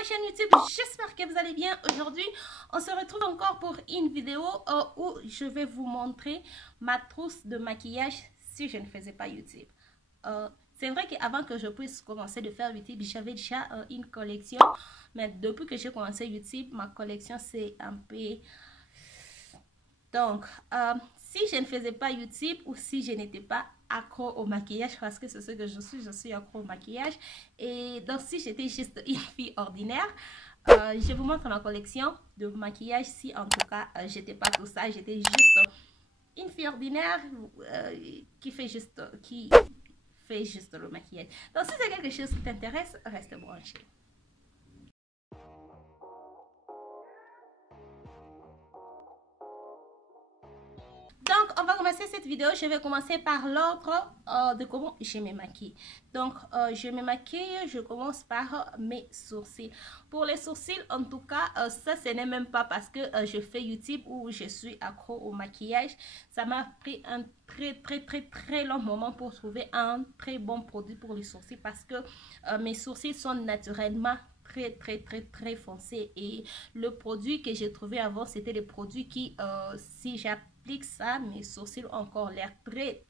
ma chaîne YouTube, j'espère que vous allez bien. Aujourd'hui, on se retrouve encore pour une vidéo où je vais vous montrer ma trousse de maquillage si je ne faisais pas YouTube. C'est vrai qu'avant que je puisse commencer de faire YouTube, j'avais déjà une collection. Mais depuis que j'ai commencé YouTube, ma collection c'est un peu... Donc, si je ne faisais pas YouTube ou si je n'étais pas accro au maquillage, parce que c'est ce que je suis accro au maquillage. Et donc, si j'étais juste une fille ordinaire, je vous montre ma collection de maquillage. Si en tout cas, j'étais pas tout ça, j'étais juste une fille ordinaire qui fait juste le maquillage. Donc, si c'est quelque chose qui t'intéresse, reste branché. Donc, on va commencer cette vidéo. Je vais commencer par l'ordre de comment je me maquille. Donc, je me maquille, je commence par mes sourcils. Pour les sourcils, en tout cas, ça, ce n'est même pas parce que je fais YouTube ou je suis accro au maquillage. Ça m'a pris un très long moment pour trouver un très bon produit pour les sourcils parce que mes sourcils sont naturellement très foncés. Et le produit que j'ai trouvé avant, c'était des produits qui, si j'applique ça, mes sourcils ont encore l'air très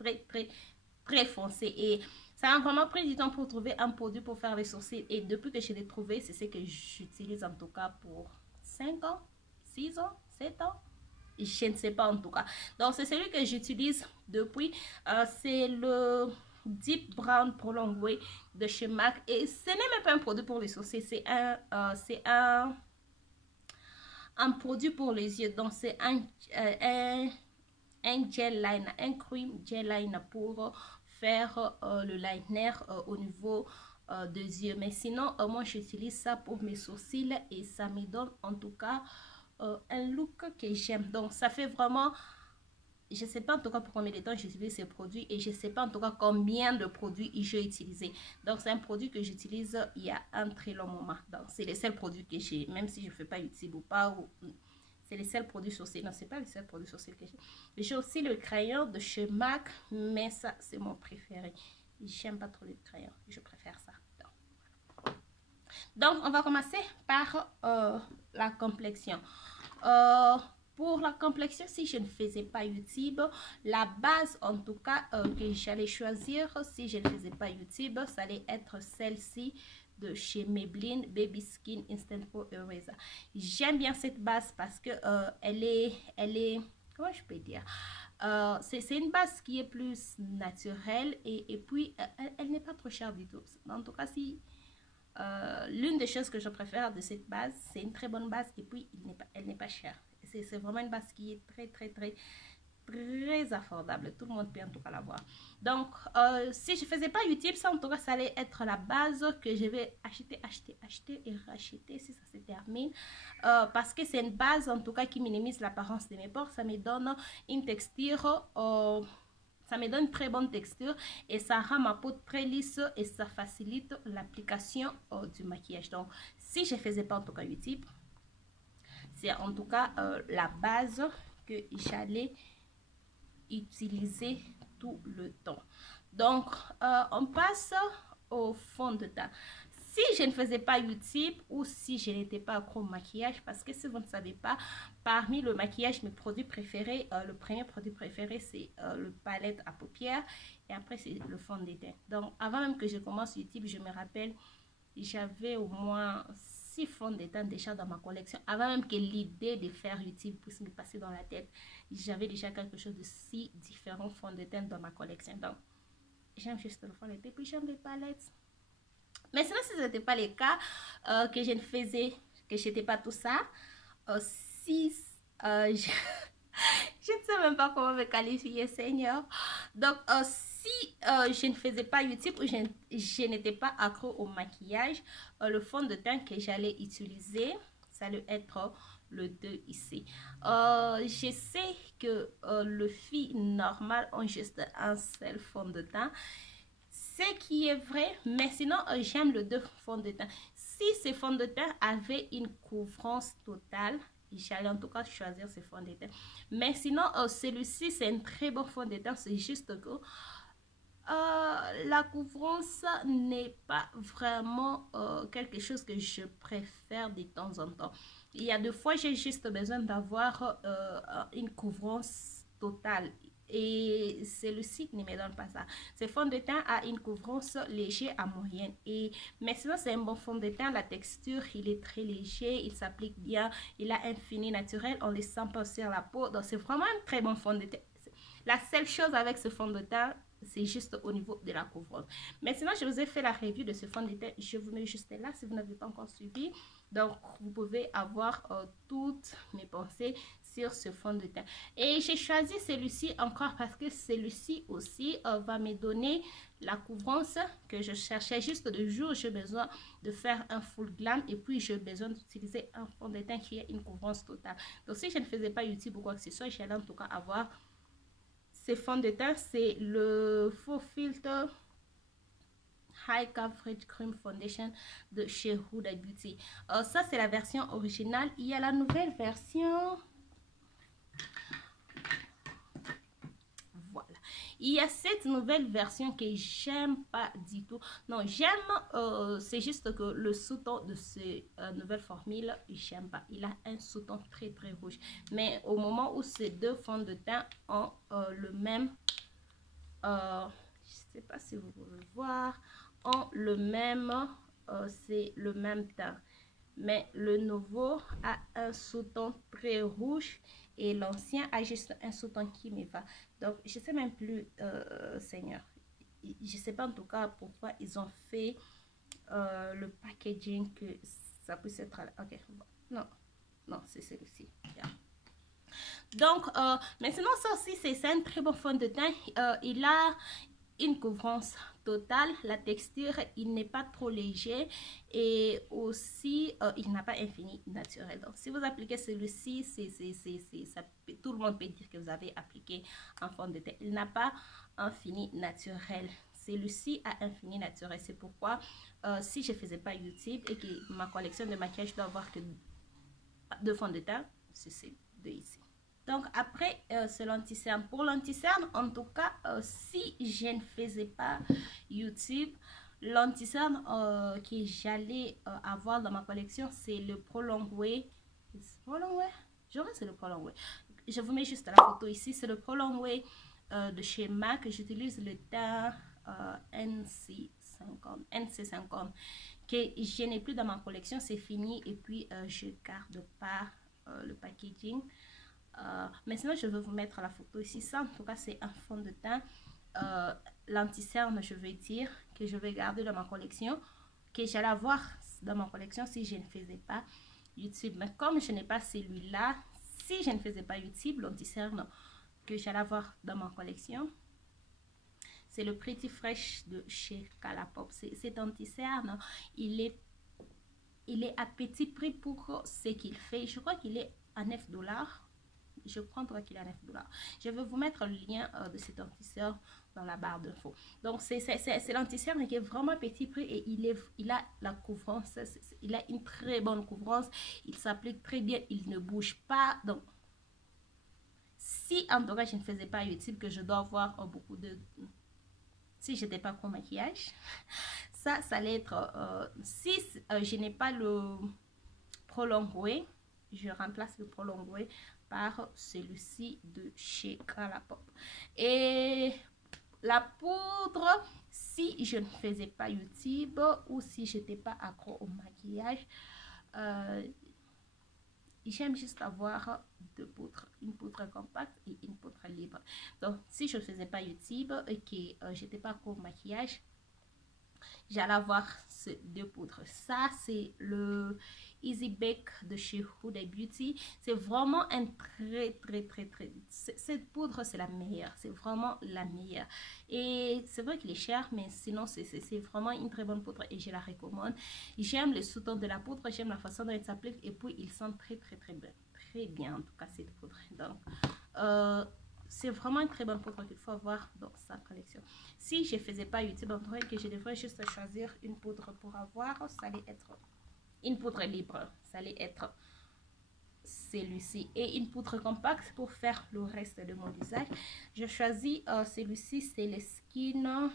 foncés. Et ça a vraiment pris du temps pour trouver un produit pour faire les sourcils. Et depuis que je l'ai trouvé, c'est ce que j'utilise en tout cas pour 5 ans, 6 ans, 7 ans. Je ne sais pas en tout cas. Donc, c'est celui que j'utilise depuis. C'est le Deep Brown Prolong Way de chez MAC. Et ce n'est même pas un produit pour les sourcils. C'est un produit pour les yeux. Donc, c'est un gel liner, un cream gel liner pour faire le liner au niveau des yeux. Mais sinon, moi, j'utilise ça pour mes sourcils et ça me donne en tout cas un look que j'aime. Donc, ça fait vraiment... Je ne sais pas en tout cas pour combien de temps j'utilise ces produits et je ne sais pas en tout cas combien de produits j'ai utilisé. Donc, c'est un produit que j'utilise il y a un très long moment. Donc, c'est les seuls produits que j'ai, même si je ne fais pas YouTube ou pas. C'est les seuls produits sourcils. Non, c'est pas les seuls produits sourcils que j'ai. J'ai aussi le crayon de chez MAC, mais ça, c'est mon préféré. J'aime pas trop le crayon. Je préfère ça. Donc, on va commencer par la complexion. Pour la complexion, si je ne faisais pas YouTube, la base en tout cas que j'allais choisir si je ne faisais pas YouTube, ça allait être celle-ci de chez Maybelline Baby Skin Instant Pore Eraser. J'aime bien cette base parce que elle est, comment je peux dire, c'est une base qui est plus naturelle et puis elle n'est pas trop chère du tout. En tout cas, si l'une des choses que je préfère de cette base, c'est une très bonne base et puis elle n'est pas chère. C'est vraiment une base qui est très affordable. Tout le monde peut en tout cas l'avoir. Donc, si je faisais pas YouTube, ça en tout cas, ça allait être la base que je vais acheter et racheter si ça se termine. Parce que c'est une base en tout cas qui minimise l'apparence de mes pores. Ça me donne une texture... ça me donne une très bonne texture et ça rend ma peau très lisse et ça facilite l'application du maquillage. Donc, si je ne faisais pas en tout cas YouTube, c'est en tout cas la base que j'allais utiliser tout le temps. Donc, on passe au fond de teint. Si je ne faisais pas YouTube ou si je n'étais pas accro au maquillage, parce que si vous ne savez pas, parmi le maquillage, mes produits préférés, le premier produit préféré, c'est le palette à paupières et après, c'est le fond de teint. Donc, avant même que je commence YouTube, je me rappelle, j'avais au moins 6 fonds de teint déjà dans ma collection. Avant même que l'idée de faire YouTube puisse me passer dans la tête, j'avais déjà quelque chose de 6 différents fonds de teint dans ma collection. Donc, j'aime juste le fond de teint, puis j'aime les palettes. Mais sinon, si ce n'était pas le cas, que je ne faisais, que je n'étais pas tout ça, si je ne sais même pas comment me qualifier, Seigneur. Donc, si je ne faisais pas YouTube ou je n'étais pas accro au maquillage, le fond de teint que j'allais utiliser, ça allait être le 2 ici. Je sais que les filles normales ont juste un seul fond de teint. Ce qui est vrai, mais sinon j'aime le 2 fond de teint. Si ce fond de teint avait une couvrance totale, j'allais en tout cas choisir ce fond de teint. Mais sinon celui-ci c'est un très bon fond de teint, c'est juste que la couvrance n'est pas vraiment quelque chose que je préfère de temps en temps. Il y a des fois, j'ai juste besoin d'avoir une couvrance totale. Et celui-ci ne me donne pas ça. Ce fond de teint a une couvrance léger à moyenne. Et maintenant, c'est un bon fond de teint. La texture, il est très léger. Il s'applique bien. Il a un fini naturel. On ne le sent pas sur la peau. Donc, c'est vraiment un très bon fond de teint. La seule chose avec ce fond de teint, c'est juste au niveau de la couvrance. Maintenant, je vous ai fait la review de ce fond de teint. Je vous mets juste là si vous n'avez pas encore suivi. Donc, vous pouvez avoir toutes mes pensées sur ce fond de teint. Et j'ai choisi celui-ci encore parce que celui-ci aussi va me donner la couvrance que je cherchais juste de jour. J'ai besoin de faire un full glam et puis j'ai besoin d'utiliser un fond de teint qui ait une couvrance totale. Donc, si je ne faisais pas YouTube ou quoi que ce soit, j'allais en tout cas avoir ces fonds de teint. C'est le Faux Filter High Coverage Cream Foundation de chez Huda Beauty. Ça, c'est la version originale. Il y a la nouvelle version. Voilà. Il y a cette nouvelle version que j'aime pas du tout. Non, j'aime, c'est juste que le sous-ton de cette nouvelle formule, j'aime pas. Il a un sous-ton très très rouge. Mais au moment où ces deux fonds de teint ont le même, je sais pas si vous pouvez voir, ont le même, c'est le même teint. Mais le nouveau a un sous-ton très rouge et l'ancien a juste un sous-ton qui me va. Donc, je sais même plus, Seigneur. Je sais pas en tout cas pourquoi ils ont fait le packaging que ça puisse être... Ok, non, non, c'est celui-ci. Yeah. Donc, maintenant, ça aussi, c'est un très bon fond de teint. Il a une couvrance totale, la texture, il n'est pas trop léger et aussi il n'a pas un fini naturel. Donc si vous appliquez celui-ci, tout le monde peut dire que vous avez appliqué un fond de teint. Il n'a pas un fini naturel. Celui-ci a un fini naturel. C'est pourquoi si je faisais pas YouTube et que ma collection de maquillage doit avoir que deux fonds de teint, c'est ces deux ici. Donc après, c'est l'anti-cerne. Pour l'anti-cerne, en tout cas, si je ne faisais pas YouTube, l'anti-cerne que j'allais avoir dans ma collection, c'est le Prolong Way. J'aurais c'est le Prolong Way. Je vous mets juste la photo ici. C'est le Prolong Way de chez MAC. J'utilise le teint NC50 que je n'ai plus dans ma collection. C'est fini et puis je garde pas le packaging. Maintenant, je vais vous mettre la photo ici. Ça, en tout cas, c'est un fond de teint. L'anti-cerne, je veux dire, que je vais garder dans ma collection, que j'allais avoir dans ma collection si je ne faisais pas YouTube. Mais comme je n'ai pas celui-là, si je ne faisais pas YouTube, l'anti-cerne que j'allais avoir dans ma collection, c'est le Pretty Fresh de chez Colourpop. Cet anti-cerne, il est à petit prix pour ce qu'il fait. Je crois qu'il est à 9 $. Je crois qu'il est à 9 $. Je vais vous mettre le lien de cet anti-cerne dans la barre d'infos. Donc, c'est l'anti-cerne qui est vraiment petit prix et il a la couvrance. Il a une très bonne couvrance. Il s'applique très bien. Il ne bouge pas. Donc, si en tout cas, je ne faisais pas YouTube, que je dois avoir beaucoup de... Si je n'étais pas pro maquillage, ça allait être... si je n'ai pas le Prolong Way, je remplace le Prolong Way par celui-ci de chez Colourpop. Et la poudre, si je ne faisais pas YouTube ou si je n'étais pas accro au maquillage, j'aime juste avoir deux poudres, une poudre compacte et une poudre libre. Donc si je ne faisais pas YouTube et que j'étais pas accro au maquillage, j'allais avoir ces deux poudres. Ça, c'est le Easy Bake de chez Huda Beauty. C'est vraiment un très... Cette poudre, c'est la meilleure. C'est vraiment la meilleure. Et c'est vrai qu'il est cher, mais sinon, c'est vraiment une très bonne poudre et je la recommande. J'aime le sous-ton de la poudre, j'aime la façon dont elle s'applique et puis il sent très bien. Très bien, en tout cas, cette poudre. Donc, c'est vraiment une très bonne poudre qu'il faut avoir dans sa collection. Si je ne faisais pas YouTube, on dirait que je devrais juste choisir une poudre pour avoir. Ça allait être une poudre libre. Ça allait être celui-ci et une poudre compacte pour faire le reste de mon visage. Je choisis celui-ci, c'est le Skin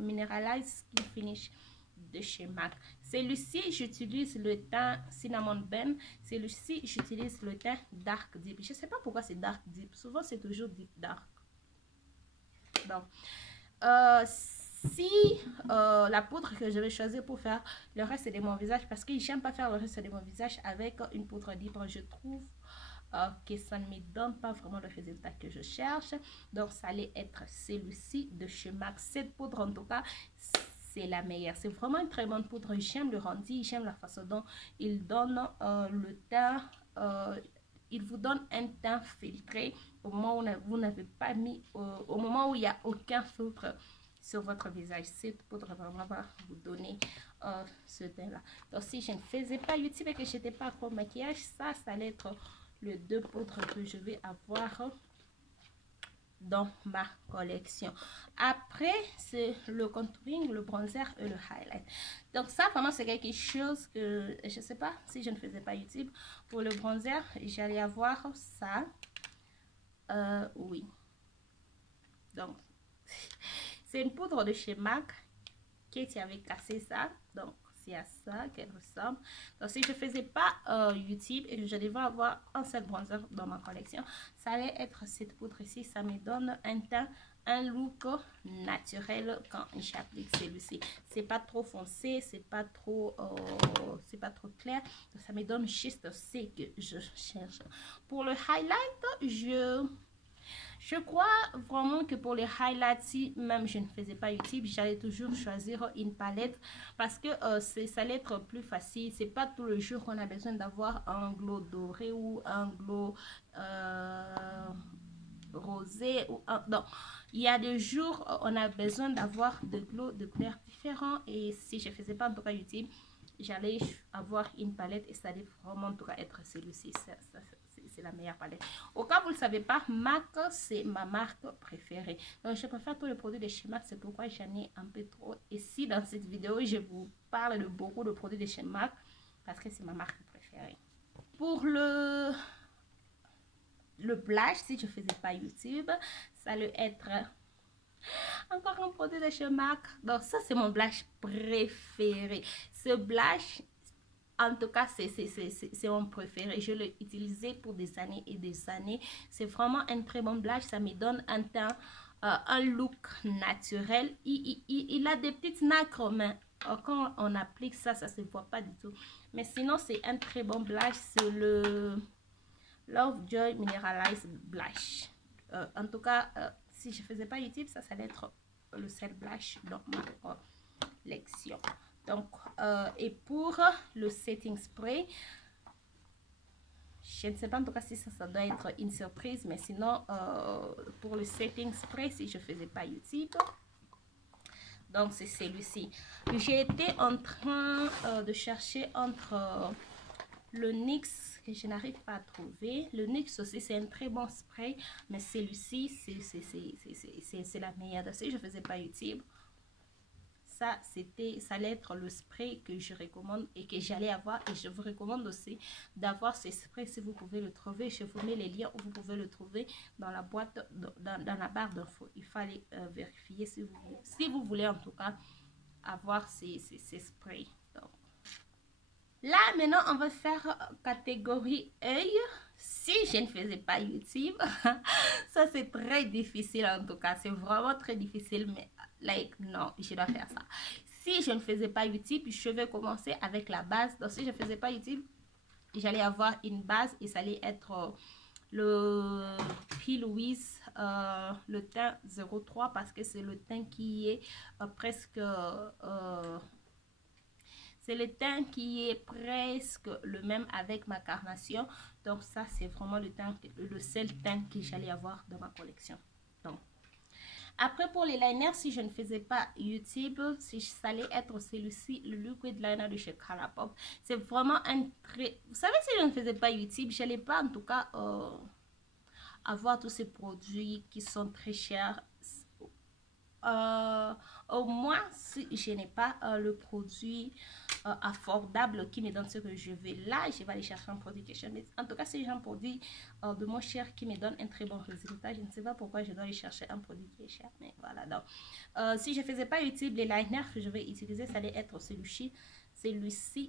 Mineralized Skin Finish de chez MAC. Celui-ci, j'utilise le teint Cinnamon Ben. Celui-ci, j'utilise le teint Dark Deep. Je sais pas pourquoi c'est Dark Deep. Souvent, c'est toujours Deep Dark. Donc, si la poudre que je vais choisir pour faire le reste de mon visage, parce que j'aime pas faire le reste de mon visage avec une poudre libre, je trouve que ça ne me donne pas vraiment le résultat que je cherche. Donc ça allait être celui-ci de chez MAC. Cette poudre en tout cas, c'est la meilleure. C'est vraiment une très bonne poudre. J'aime le rendu, j'aime la façon dont il donne le teint. Il vous donne un teint filtré au moment où vous n'avez pas mis, au moment où il n'y a aucun filtre sur votre visage. Cette poudre vraiment va vous donner ce teint là. Donc si je ne faisais pas YouTube et que je n'étais pas pour maquillage, ça allait être les deux poudres que je vais avoir dans ma collection. Après c'est le contouring, le bronzer et le highlight. Donc ça vraiment c'est quelque chose que je sais pas si je ne faisais pas YouTube. Pour le bronzer j'allais avoir ça. Oui, donc c'est une poudre de chez MAC qui avait cassé ça. Donc c'est à ça qu'elle ressemble. Donc si je faisais pas YouTube et que je devais avoir un seul bronzer dans ma collection, ça allait être cette poudre ici. Ça me donne un teint, un look naturel quand j'applique celui-ci. C'est pas trop foncé, c'est pas trop clair. Donc ça me donne juste ce que je cherche. Pour le highlight, je crois vraiment que pour les highlights, si même je ne faisais pas YouTube, j'allais toujours choisir une palette parce que ça allait être plus facile. C'est pas tout le jour qu'on a besoin d'avoir un glow doré ou un glow rosé ou non. Il y a des jours on a besoin d'avoir des glows de couleurs différents et si je faisais pas en tout cas YouTube, j'allais avoir une palette et ça allait vraiment en tout cas être celui-ci. C'est la meilleure palette. Au cas où vous ne le savez pas, MAC c'est ma marque préférée. Donc je préfère tous les produits de chez MAC, c'est pourquoi j'en ai un peu trop. Et si dans cette vidéo je vous parle de beaucoup de produits de chez MAC, parce que c'est ma marque préférée. Pour le blush, si je ne faisais pas YouTube, ça allait être encore un produit de chez MAC. Donc ça c'est mon blush préféré. Ce blush, en tout cas, c'est mon préféré. Je l'ai utilisé pour des années et des années. C'est vraiment un très bon blush. Ça me donne un teint, un look naturel. Il a des petites nacres, mais quand on applique ça, ça ne se voit pas du tout. Mais sinon, c'est un très bon blush. C'est le Lovejoy Mineralized Blush. En tout cas, si je ne faisais pas YouTube, ça allait être le seul blush dans ma collection. Donc, et pour le setting spray, je ne sais pas en tout cas si ça doit être une surprise, mais sinon, pour le setting spray, si je ne faisais pas YouTube, donc c'est celui-ci. J'ai été en train de chercher entre le NYX que je n'arrive pas à trouver. Le NYX aussi, c'est un très bon spray, mais celui-ci, c'est la meilleure. Si je ne faisais pas YouTube, ça allait être le spray que je recommande et que j'allais avoir, et je vous recommande aussi d'avoir ce spray si vous pouvez le trouver. Je vous mets les liens où vous pouvez le trouver dans la boîte, dans la barre d'infos. Il fallait vérifier si vous voulez en tout cas avoir ces sprays. Donc, là maintenant on va faire catégorie œil. Si je ne faisais pas YouTube, ça c'est très difficile en tout cas, c'est vraiment très difficile, mais like non, je dois faire ça. Si je ne faisais pas YouTube, je vais commencer avec la base. Donc si je ne faisais pas YouTube, j'allais avoir une base et ça allait être le P. Louise, le teint 03, parce que c'est le teint qui est presque... c'est le teint qui est presque le même avec ma carnation. Donc ça, c'est vraiment le seul teint que j'allais avoir dans ma collection. Donc, après pour les liners, si je ne faisais pas YouTube, ça allait être celui-ci, le Liquid Liner de chez Colourpop. C'est vraiment un très... Vous savez, si je ne faisais pas YouTube, je n'allais pas en tout cas avoir tous ces produits qui sont très chers. Au moins, si je n'ai pas le produit affordable qui me donne ce que je veux, là, je vais aller chercher un produit qui est cher. Mais en tout cas, si j'ai un produit de moins cher qui me donne un très bon résultat, je ne sais pas pourquoi je dois aller chercher un produit qui est cher. Mais voilà, donc, si je ne faisais pas utile les liners que je vais utiliser, ça allait être celui-ci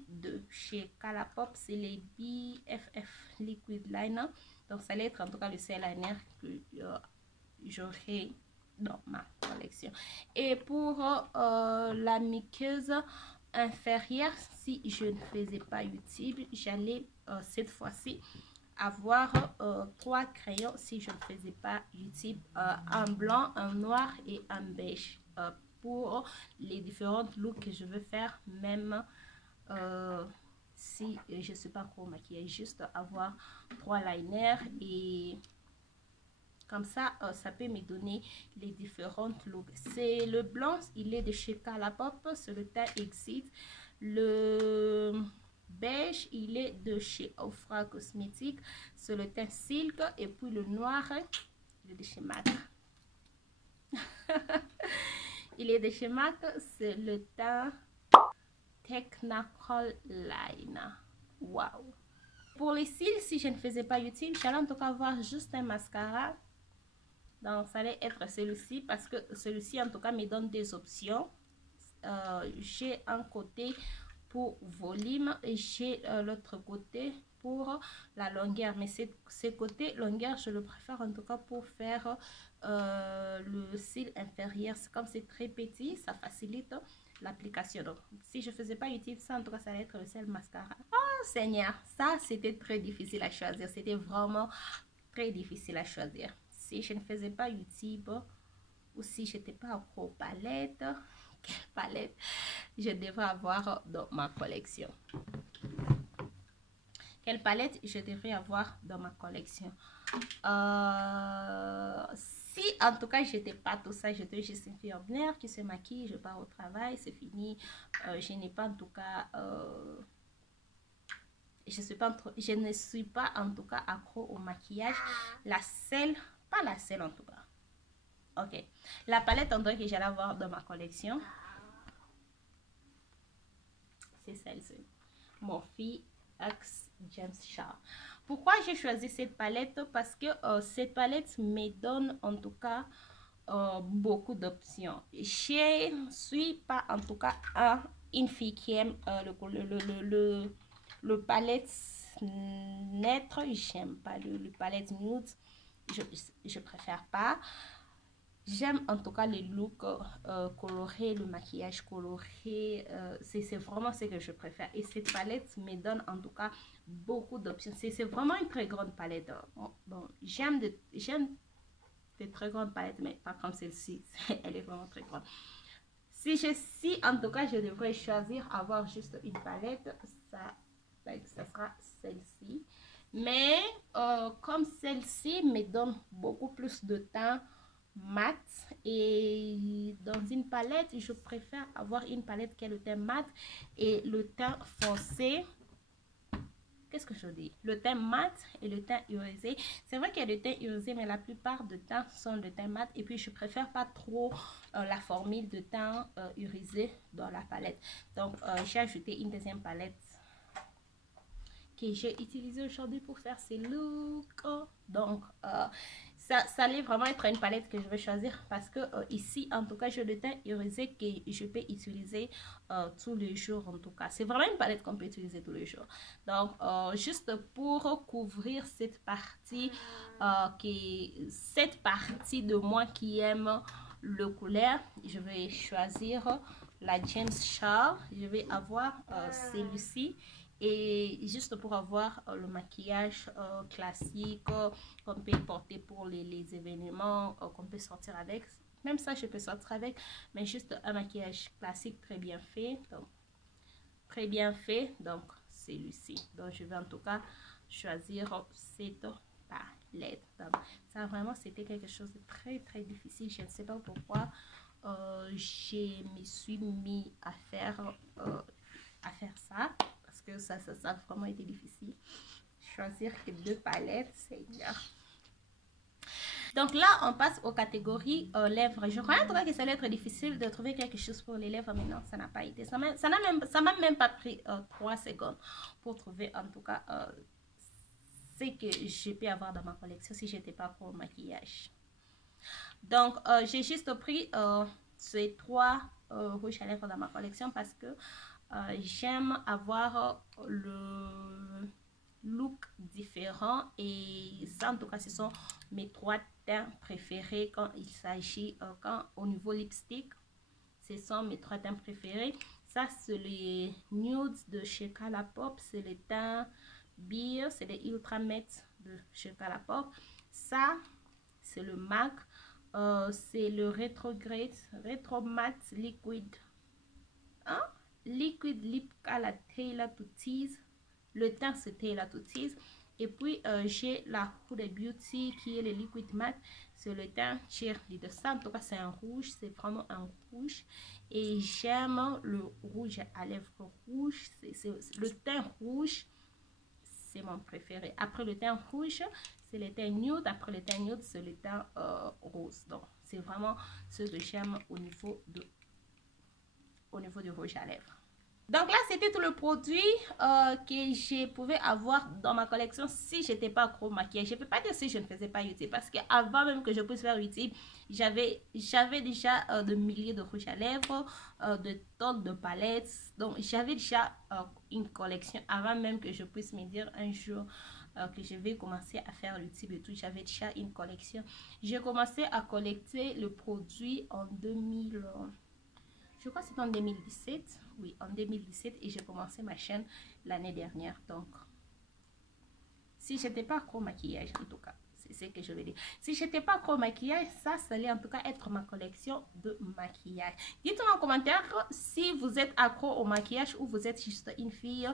de chez Colourpop, c'est les BFF Liquid Liner. Donc, ça allait être en tout cas le seul liner que j'aurai dans ma collection. Et pour la muqueuse inférieure, si je ne faisais pas utile, j'allais cette fois-ci avoir 3 crayons si je ne faisais pas utile, un blanc, un noir et un beige, pour les différentes looks que je veux faire, même si je ne suis pas trop maquillée, juste avoir 3 liners et comme ça, ça peut me donner les différentes looks. C'est le blanc, il est de chez Colourpop, c'est le teint Exit. Le beige, il est de chez Ofra Cosmetics, c'est le teint Silk. Et puis le noir, il est de chez MAC. Il est de chez MAC, c'est le teint Technical Liner. Wow! Pour les cils, si je ne faisais pas utile, j'allais en tout cas avoir juste un mascara. Donc, ça allait être celui-ci parce que celui-ci, en tout cas, me donne des options. J'ai un côté pour volume et j'ai l'autre côté pour la longueur. Mais ce côté longueur, je le préfère en tout cas pour faire le cil inférieur. Comme c'est très petit, ça facilite l'application. Donc, si je faisais pas utile, ça en tout cas, ça allait être le seul mascara. Oh Seigneur, ça c'était très difficile à choisir. C'était vraiment très difficile à choisir. Si je ne faisais pas YouTube ou si je n'étais pas pro palette, quelle palette je devrais avoir dans ma collection? Quelle palette je devrais avoir dans ma collection? Si en tout cas je n'étais pas tout ça, j'étais juste infirmière qui se maquille, je pars au travail, c'est fini. Je n'ai pas en tout cas... je ne suis pas en tout cas accro au maquillage. La seule, pas la seule en tout cas. Ok, la palette en tout cas que j'allais avoir dans ma collection, c'est celle-ci, Morphe X James Charles. Pourquoi j'ai choisi cette palette? Parce que cette palette me donne en tout cas beaucoup d'options. Je ne suis pas en tout cas une fille qui aime le palette neutre. J'aime pas le palette nude. Je préfère pas. J'aime en tout cas les looks colorés, le maquillage coloré. C'est vraiment ce que je préfère. Et cette palette me donne en tout cas beaucoup d'options. C'est vraiment une très grande palette. Bon, j'aime des très grandes palettes, mais pas comme celle-ci. Elle est vraiment très grande. Si en tout cas je devrais choisir avoir juste une palette, ça sera celle-ci. Mais comme celle-ci me donne beaucoup plus de teint mat, et dans une palette je préfère avoir une palette qui a le teint mat et le teint foncé. Qu'est-ce que je dis? Le teint mat et le teint irisé. C'est vrai qu'il y a le teint irisé, mais la plupart de teint sont le teint mat. Et puis, je préfère pas trop la formule de teint irisé dans la palette. Donc, j'ai ajouté une deuxième palette que j'ai utilisée aujourd'hui pour faire ces looks. Donc, ça allait vraiment être une palette que je vais choisir parce que ici, en tout cas, j'ai le teint irisé que je peux utiliser tous les jours. En tout cas, c'est vraiment une palette qu'on peut utiliser tous les jours. Donc, juste pour couvrir cette partie, cette partie de moi qui aime le couleur, je vais choisir la James Charles. Je vais avoir celui-ci. Et juste pour avoir le maquillage classique qu'on peut porter pour les événements, qu'on peut sortir avec. Même ça, je peux sortir avec, mais juste un maquillage classique très bien fait. Donc, très bien fait. Donc, celui-ci. Donc, je vais en tout cas choisir cette palette. Donc, ça vraiment, c'était quelque chose de très, très difficile. Je ne sais pas pourquoi je me suis mis à faire ça. Que ça a vraiment été difficile. Choisir que 2 palettes, Seigneur. Donc là, on passe aux catégories lèvres. Je crois en tout cas que ça allait être difficile de trouver quelque chose pour les lèvres, mais non, ça n'a pas été. Ça m'a même pas pris 3 secondes pour trouver en tout cas ce que je peux avoir dans ma collection si je n'étais pas pour le maquillage. Donc, j'ai juste pris ces 3 rouges à lèvres dans ma collection parce que j'aime avoir le look différent et ça en tout cas ce sont mes 3 teints préférés quand il s'agit au niveau lipstick. Ce sont mes 3 teints préférés. Ça c'est les nudes de chez Colourpop, c'est les teints Beer, c'est les Ultra Matte de chez Colourpop. Ça c'est le MAC, c'est le Retro Matte Liquid Liquid Lip Color Tailor to Tease. Le teint c'est Tailor to Tease. Et puis j'ai la Huda Beauty qui est le Liquid Matte. C'est le teint Cheerleader. Ça en tout cas c'est un rouge, c'est vraiment un rouge. Et j'aime le rouge à lèvres rouge. Le teint rouge, c'est mon préféré. Après le teint rouge, c'est le teint nude. Après le teint nude, c'est le teint rose. Donc c'est vraiment ce que j'aime au niveau du rouge à lèvres. Donc là, c'était tout le produit que je pouvais avoir dans ma collection si j'étais pas accro au maquillage. Je ne peux pas dire si je ne faisais pas YouTube parce qu'avant même que je puisse faire YouTube, j'avais déjà de milliers de rouges à lèvres, de tonnes de palettes. Donc j'avais déjà une collection avant même que je puisse me dire un jour que je vais commencer à faire YouTube et tout. J'avais déjà une collection. J'ai commencé à collecter le produit en 2000... Je crois que c'est en 2017. Oui, en 2017. Et j'ai commencé ma chaîne l'année dernière. Donc, si j'étais pas accro au maquillage, en tout cas, c'est ce que je vais dire. Si j'étais pas accro au maquillage, ça allait en tout cas être ma collection de maquillage. Dites-moi en commentaire si vous êtes accro au maquillage ou vous êtes juste une fille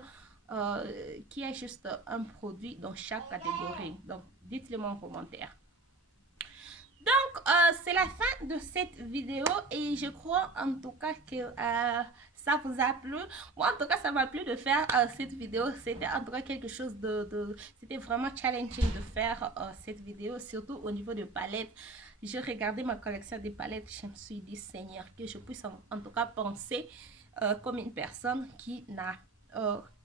qui a juste un produit dans chaque catégorie. Donc, dites-le moi en commentaire. Donc, c'est la fin de cette vidéo et je crois en tout cas que ça vous a plu. Moi, en tout cas, ça m'a plu de faire cette vidéo. C'était en tout cas quelque chose c'était vraiment challenging de faire cette vidéo, surtout au niveau de palettes. J'ai regardé ma collection de palettes, je me suis dit, Seigneur, que je puisse en tout cas penser comme une personne qui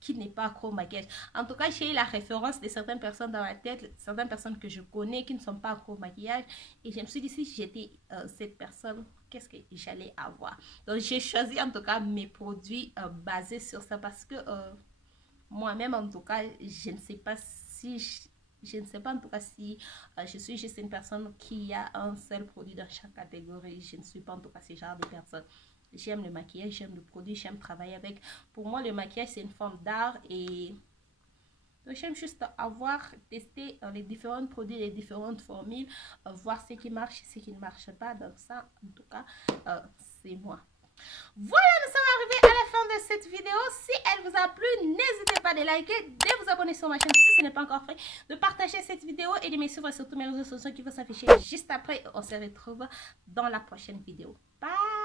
n'est pas accro au maquillage. En tout cas, j'ai eu la référence de certaines personnes dans la tête, certaines personnes que je connais qui ne sont pas accro au maquillage. Et je me suis dit, si j'étais cette personne, qu'est-ce que j'allais avoir? Donc, j'ai choisi en tout cas mes produits basés sur ça parce que moi-même, en tout cas, je ne sais pas si... Je ne sais pas en tout cas si je suis juste une personne qui a un seul produit dans chaque catégorie. Je ne suis pas en tout cas ce genre de personne. J'aime le maquillage, j'aime le produit, j'aime travailler avec. Pour moi, le maquillage, c'est une forme d'art et j'aime juste avoir testé les différents produits, les différentes formules, voir ce qui marche, ce qui ne marche pas. Donc ça, en tout cas, c'est moi. Voilà, nous sommes arrivés à la fin de cette vidéo. Si elle vous a plu, n'hésitez pas à liker, de vous abonner sur ma chaîne si ce n'est pas encore fait, de partager cette vidéo et de me suivre sur tous mes réseaux sociaux qui vont s'afficher juste après. On se retrouve dans la prochaine vidéo. Bye!